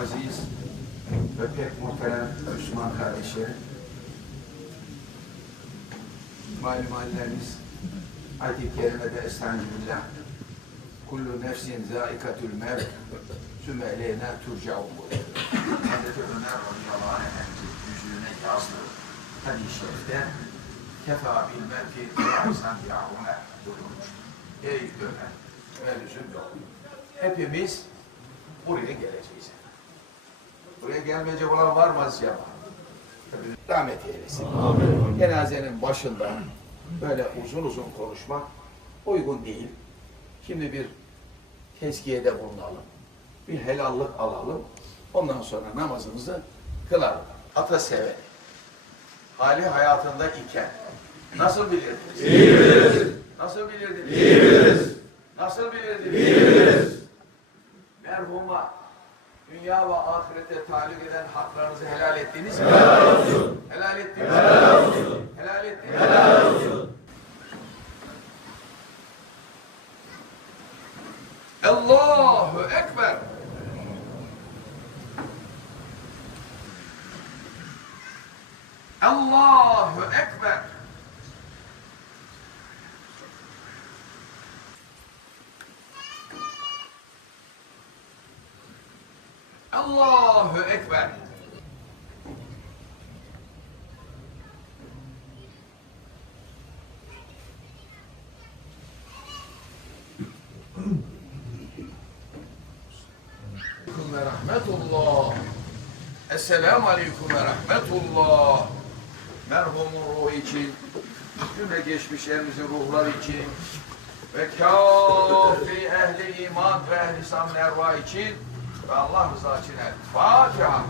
aziz ve pek muhterem Müslüman kardeşlerim, malum halleriniz ayet-i kerimede Estağfirullah kullu nefsin zaikatül mevt sümme eleyna turcaun buyuruyor. Hazreti Ömer radıyallahu anh yüzüğüne yazdığı hadis-i şerifte kefa bil mevki insan yahune buyurmuştur. Ey Ömer, lüzum yok. Hepimiz buraya geleceğiz. Buraya gelmeyecek olan var mı Yaman? Rahmet eylesin. Cenazenin başında böyle uzun uzun konuşmak uygun değil. Şimdi bir tezkiyede bulunalım. Bir helallık alalım. Ondan sonra namazımızı kılalım. Ata severi. Hali hayatında iken nasıl bilirdiniz? İyi biliriz. Nasıl bilirdiniz? İyi biliriz. Nasıl bilirdiniz? İyi biliriz. Dünya ve ahirete taluk eden haklarınızı helal ettiniz mi? Helal olsun. Helal ettiniz mi? Helal olsun. Helal ettiniz? Helal olsun. Allahu Ekber. Allahu Ekber. Allahu Ekber. Ve rahmetullah. Esselamu aleyküm ve rahmetullah. Merhumun ruhu için, cümle geçmişlerimizin ruhları için ve kâfi ehli iman ve ehli sam erva için ve Allah rızası için Fatiha.